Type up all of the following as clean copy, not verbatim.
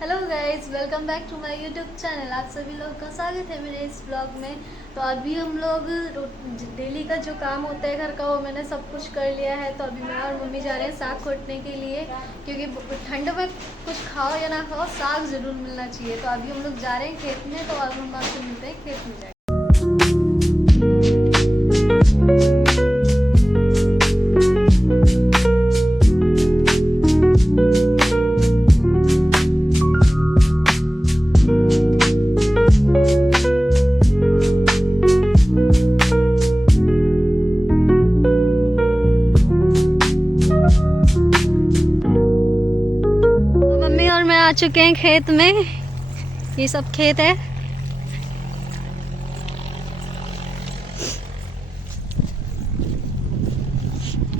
Hello guys, welcome back to my YouTube channel. आप सभी लोग का स्वागत है मेरे इस ब्लॉग में। तो अभी हम लोग डेली का जो काम होता है घर का, वो मैंने सब कुछ कर लिया है। तो अभी मैं और मम्मी जा रहे हैं साग खोटने के लिए, क्योंकि ठंड में कुछ खाओ या ना खाओ, साग ज़रूर मिलना चाहिए। तो अभी हम लोग जा रहे हैं खेत में, तो अब हम आपसे मिलते हैं खेत में जाकर। आ चुके हैं खेत में। ये सब खेत है।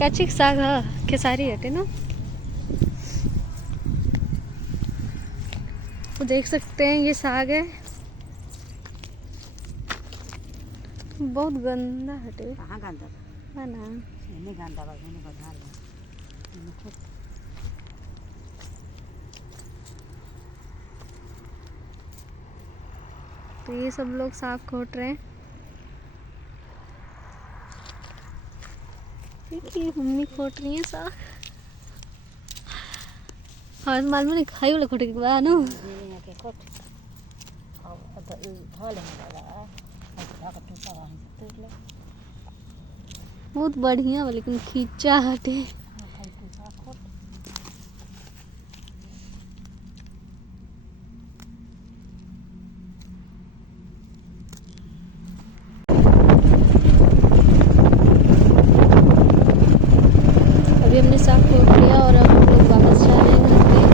कच्ची साग है, खेसारी हटे ना। वो देख सकते हैं, ये साग है। बहुत गंदा हटे। कहाँ गंदा है ना, नहीं गंदा बा मैंने बघार बा तो ये सब लोग साग खोट रहे हैं। देखिए मम्मी खोट रही है साग। हाँ मालूम नहीं खाई वाला खोटे के बाद ना ये के कोट अब तो धो ले वाला धो के टूटा वहां से टूट ले बहुत बढ़िया बा, लेकिन खींचा हटे। खाई टूटा कोट अभी हमने साग खोट लिया और अब हम लोग वापस जा रहे हैं घर पे।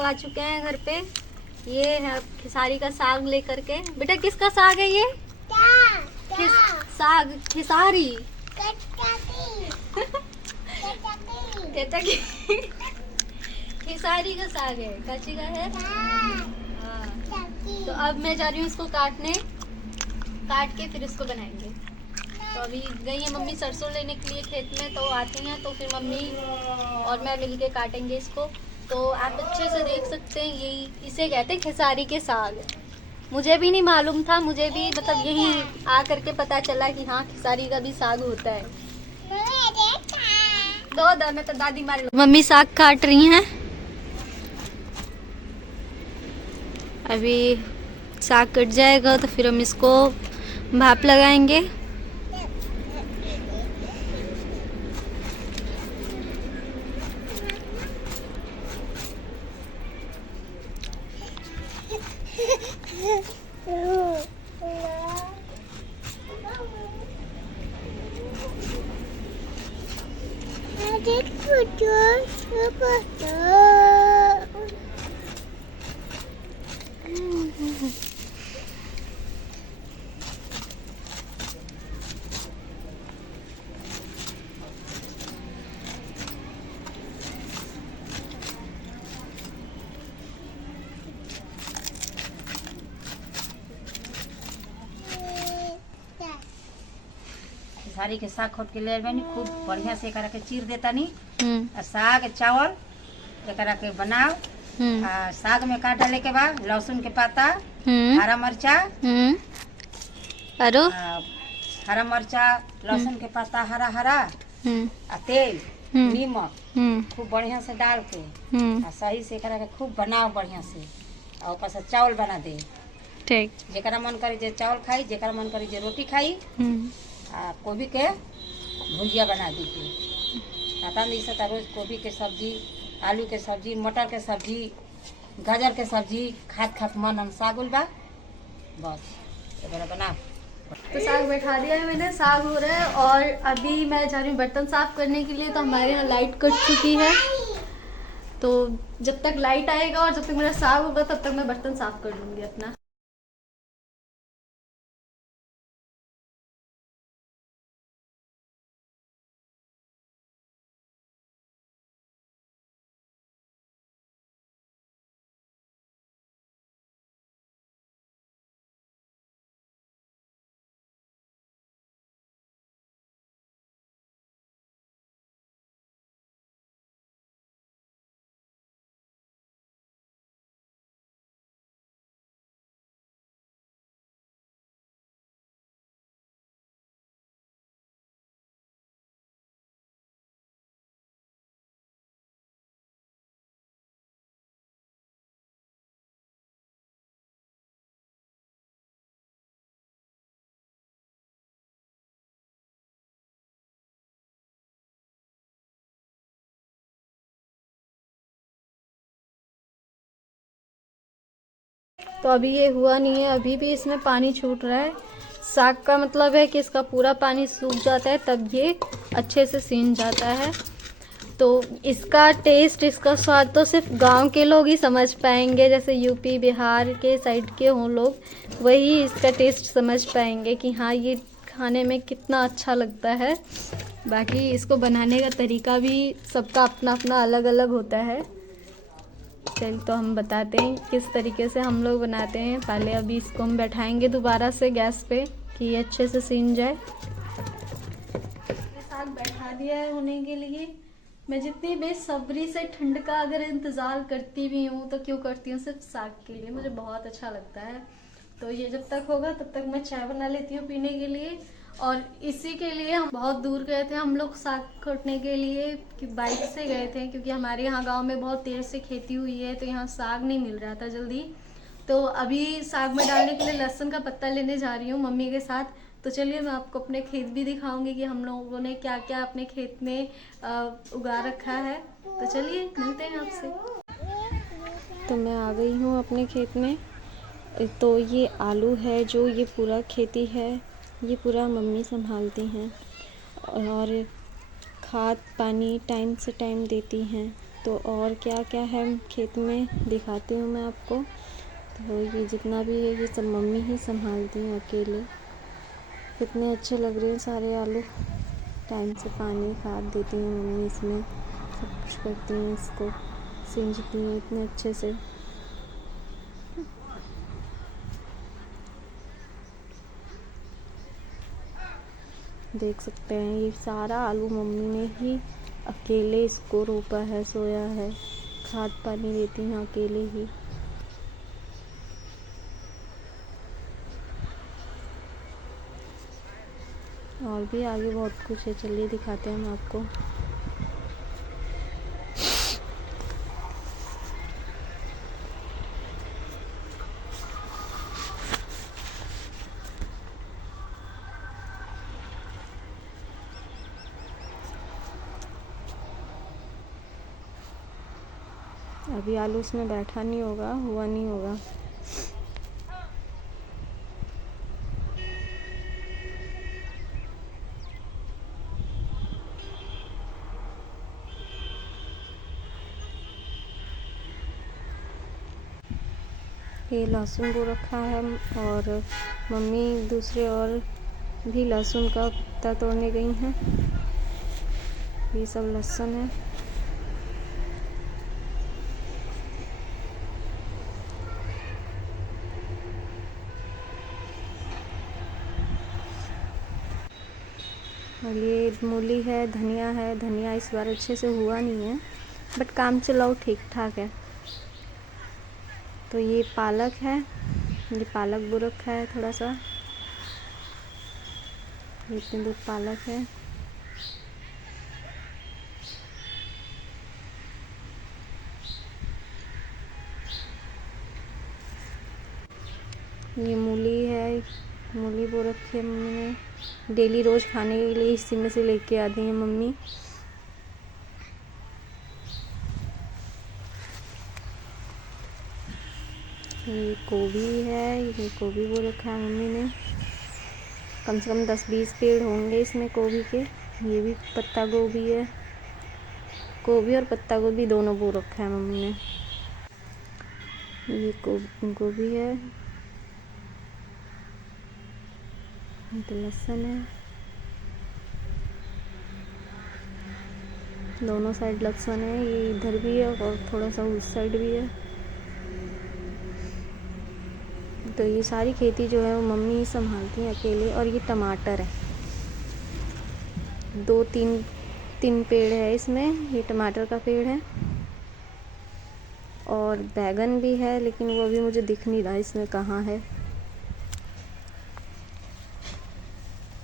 आ चुके हैं घर पे। ये है खेसारी का साग लेकर के। बेटा किसका साग है ये? साग खेसारी खेसारी का साग है, काची का है। हाँ, तो अब मैं जा रही हूँ इसको काटने। काट के फिर इसको बनाएंगे। तो अभी गई है मम्मी सरसों लेने के लिए खेत में, तो आती हैं तो फिर मम्मी और मैं मिलके काटेंगे इसको। तो आप अच्छे से देख सकते हैं, यही इसे कहते हैं खेसारी के साग। मुझे भी नहीं मालूम था, मुझे भी मतलब यही आ करके पता चला कि हाँ खेसारी का भी साग होता है। दो मैं तो दादी मार मम्मी साग काट रही हैं। अभी साग कट जाएगा तो फिर हम इसको भाप लगाएंगे। सारी के साग खोट के ले बनी खूब बढ़िया से एकरा के चीर देता नी साग चावल एकरा के बनाओ। साग में का डाले के बाद लहसुन के पत्ता, हरा मरचा, हरा मरचा, लहसुन के पत्ता हरा हरा, तेल, नीमक खूब बढ़िया से डाल के सही से एकरा के खूब बनाओ बढ़िया से। और ऊपर से चावल बना दे। ठीक, जेकरा मन करे जे चावल खाई, जेकरा मन करे जे रोटी खाई। गोभी के भुजिया बना दीजिए। पता नहीं सकता रोज गोभी के सब्जी, आलू के सब्जी, मटर के सब्जी, गाजर के सब्जी खात खात मन हम सागुल बा बस बना। तो साग बैठा दिया है मैंने, साग हो रहा है। और अभी मैं जा रही हूँ बर्तन साफ करने के लिए। तो हमारे यहाँ लाइट कट चुकी है, तो जब तक लाइट आएगा और जब तक मेरा साग होगा तब तक मैं बर्तन साफ कर लूँगी अपना। तो अभी ये हुआ नहीं है, अभी भी इसमें पानी छूट रहा है। साग का मतलब है कि इसका पूरा पानी सूख जाता है तब ये अच्छे से सीन जाता है। तो इसका टेस्ट, इसका स्वाद तो सिर्फ गांव के लोग ही समझ पाएंगे, जैसे यूपी बिहार के साइड के हों लोग, वही इसका टेस्ट समझ पाएंगे कि हाँ ये खाने में कितना अच्छा लगता है। बाकी इसको बनाने का तरीका भी सबका अपना अपना अलग अलग होता है। चल तो हम बताते हैं किस तरीके से हम लोग बनाते हैं। पहले अभी इसको हम बैठाएंगे दोबारा से गैस पे कि ये अच्छे से सीन जाए। साग बैठा दिया है होने के लिए। मैं जितनी बेसब्री से ठंड का अगर इंतज़ार करती भी हूँ तो क्यों करती हूँ, सिर्फ साग के लिए। मुझे बहुत अच्छा लगता है। तो ये जब तक होगा तब तक मैं चाय बना लेती हूँ पीने के लिए। और इसी के लिए हम बहुत दूर गए थे हम लोग साग काटने के लिए, कि बाइक से गए थे, क्योंकि हमारे यहाँ गांव में बहुत देर से खेती हुई है तो यहाँ साग नहीं मिल रहा था जल्दी। तो अभी साग में डालने के लिए लहसुन का पत्ता लेने जा रही हूँ मम्मी के साथ। तो चलिए मैं आपको अपने खेत भी दिखाऊंगी कि हम लोगों ने क्या क्या अपने खेत में उगा रखा है। तो चलिए मिलते हैं आपसे। तो मैं आ गई हूँ अपने खेत में। तो ये आलू है, जो ये पूरा खेती है ये पूरा मम्मी संभालती हैं और खाद पानी टाइम से टाइम देती हैं। तो और क्या क्या है खेत में दिखाती हूँ मैं आपको। तो ये जितना भी है ये सब मम्मी ही संभालती हैं अकेले। कितने अच्छे लग रहे हैं सारे आलू। टाइम से पानी खाद देती हैं मम्मी, इसमें सब कुछ करती हैं, इसको सींचती हैं इतने अच्छे से। देख सकते हैं ये सारा आलू मम्मी ने ही अकेले इसको रोपा है, सोया है। खाद पानी देती हैं अकेले ही। और भी आगे बहुत कुछ है, चलिए दिखाते हैं हम आपको। अभी आलू इसमें बैठा नहीं होगा, हुआ नहीं होगा। ये लहसुन बो रखा है और मम्मी दूसरे और भी लहसुन का पत्ता तोड़ने गई हैं। ये सब लहसुन है। और ये मूली है, धनिया है। धनिया इस बार अच्छे से हुआ नहीं है बट काम चलाओ ठीक ठाक है। तो ये पालक है, ये पालक बो रखा है थोड़ा सा। इतनी दूर पालक है। ये मूली है, मूली बो रखी है मम्मी ने। डेली रोज़ खाने के लिए इसी में से लेके आती हैं मम्मी। ये गोभी है, ये गोभी बो रखा है मम्मी ने। कम से कम 10-20 पेड़ होंगे इसमें गोभी के। ये भी पत्ता गोभी है। गोभी और पत्ता गोभी दोनों बो रखा है मम्मी ने। ये गोभी है, ये तो लहसुन है, दोनों साइड लहसुन है, ये इधर भी है और थोड़ा सा उस साइड भी है। तो ये सारी खेती जो है वो मम्मी ही संभालती हैं अकेले। और ये टमाटर है, तीन पेड़ है इसमें, ये टमाटर का पेड़ है और बैगन भी है, लेकिन वो अभी मुझे दिख नहीं रहा इसमें कहाँ है।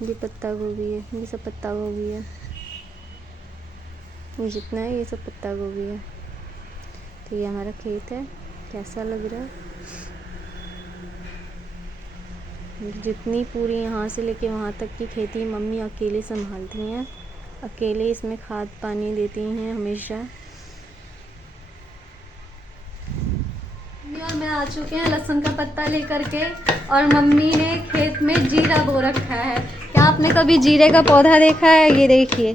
ये पत्ता गोभी है, ये सब पत्ता गोभी है, ये जितना है ये सब पत्ता गोभी है। तो ये हमारा खेत है, कैसा लग रहा है। जितनी पूरी यहाँ से लेके वहाँ तक की खेती मम्मी अकेले संभालती हैं, अकेले इसमें खाद पानी देती हैं हमेशा। और मैं आ चुके हैं लहसुन का पत्ता लेकर के, और मम्मी ने खेत में जीरा बो रखा है। क्या आपने कभी जीरे का पौधा देखा है? ये देखिए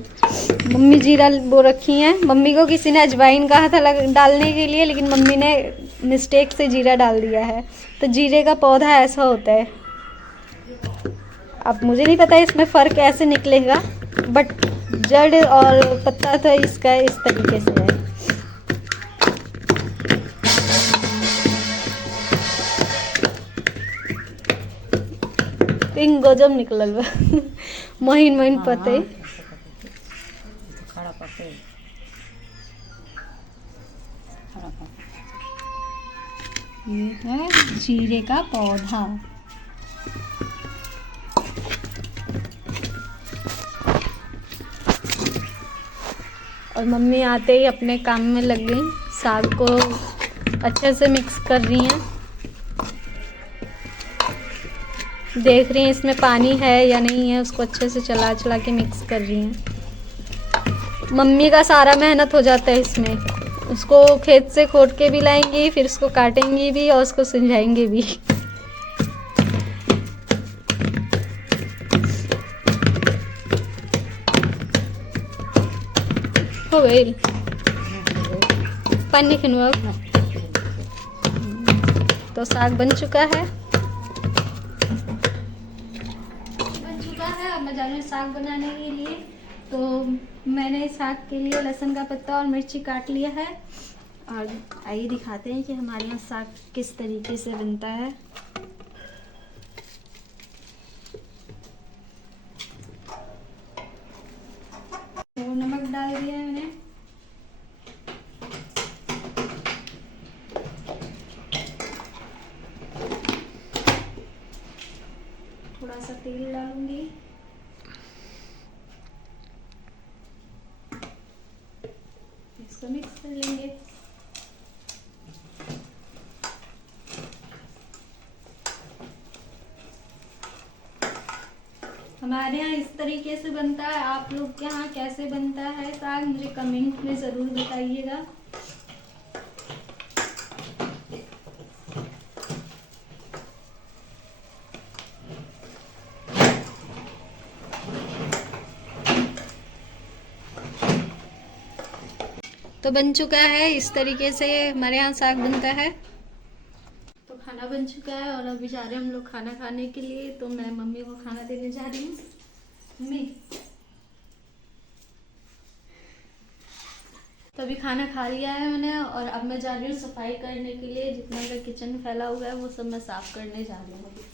मम्मी जीरा बो रखी हैं। मम्मी को किसी ने अजवाइन कहा था डालने के लिए, लेकिन मम्मी ने मिस्टेक से जीरा डाल दिया है। तो जीरे का पौधा ऐसा होता है। अब मुझे नहीं पता इसमें फ़र्क कैसे निकलेगा, बट जड़ और पत्ता तो इसका इस तरीके से है। पिंक गजब निकलल बा महीन महीन पत्ते। ये है जीरे का पौधा। और मम्मी आते ही अपने काम में लग गई, साग को अच्छे से मिक्स कर रही हैं। देख रही हैं इसमें पानी है या नहीं है, उसको अच्छे से चला चला के मिक्स कर रही हैं। मम्मी का सारा मेहनत हो जाता है इसमें। उसको खेत से खोद के भी लाएंगी, फिर उसको काटेंगी भी और उसको सिंचाएंगी भी। हो गई पानी खिनवा। तो साग बन चुका है, अब मैं जा रही हूँ साग बनाने के लिए। तो मैंने साग के लिए लहसुन का पत्ता और मिर्ची काट लिया है, और आइए दिखाते हैं कि हमारे यहाँ साग किस तरीके से बनता है। तो नमक डाल दिया है मैंने, थोड़ा सा तेल डालूंगी, इसको मिक्स कर लेंगे। हमारे यहाँ इस तरीके से बनता है, आप लोग के यहाँ कैसे बनता है साग मुझे कमेंट में ज़रूर बताइएगा। तो बन चुका है, इस तरीके से हमारे यहाँ साग बनता है। तो खाना बन चुका है और अभी जा रहे हैं हम लोग खाना खाने के लिए। तो मैं मम्मी को खाना देने जा रही हूँ। मम्मी, तो अभी खाना खा लिया है मैंने, और अब मैं जा रही हूँ सफाई करने के लिए। जितना का किचन फैला हुआ है वो सब मैं साफ करने जा रही हूँ अभी।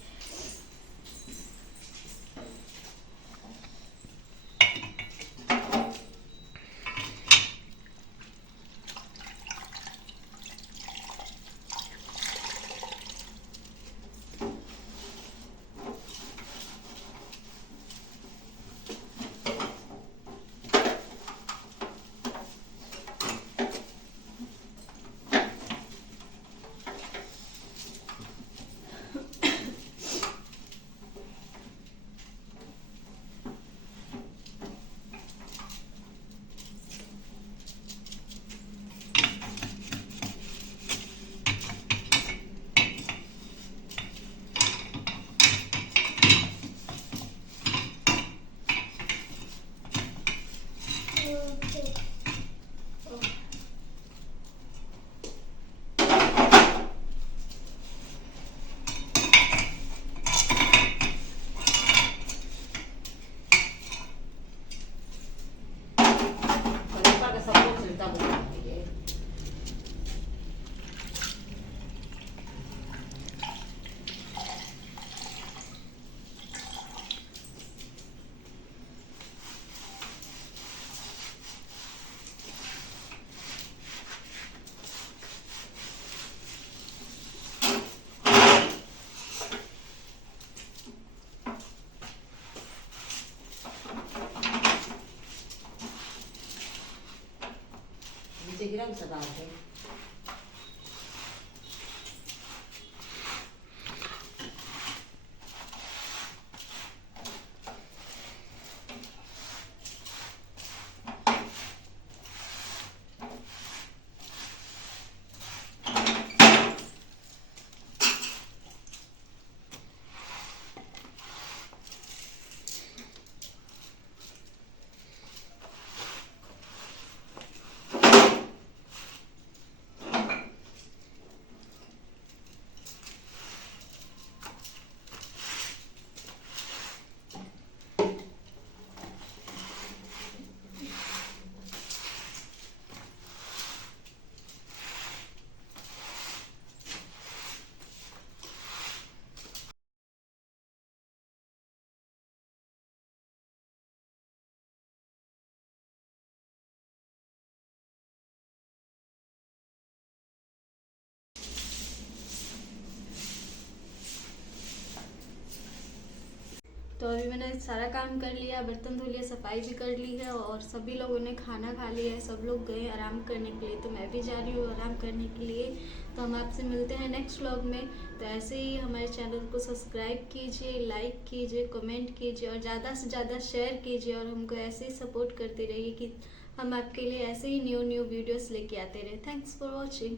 प्रेम से गाँव के। तो अभी मैंने सारा काम कर लिया, बर्तन धो लिया, सफाई भी कर ली है और सभी लोगों ने खाना खा लिया है। सब लोग गए आराम करने के लिए, तो मैं भी जा रही हूँ आराम करने के लिए। तो हम आपसे मिलते हैं नेक्स्ट व्लॉग में। तो ऐसे ही हमारे चैनल को सब्सक्राइब कीजिए, लाइक कीजिए, कमेंट कीजिए और ज़्यादा से ज़्यादा शेयर कीजिए और हमको ऐसे ही सपोर्ट करते रहिए कि हम आपके लिए ऐसे ही न्यू वीडियोज़ लेके आते रहे। Thanks for watching.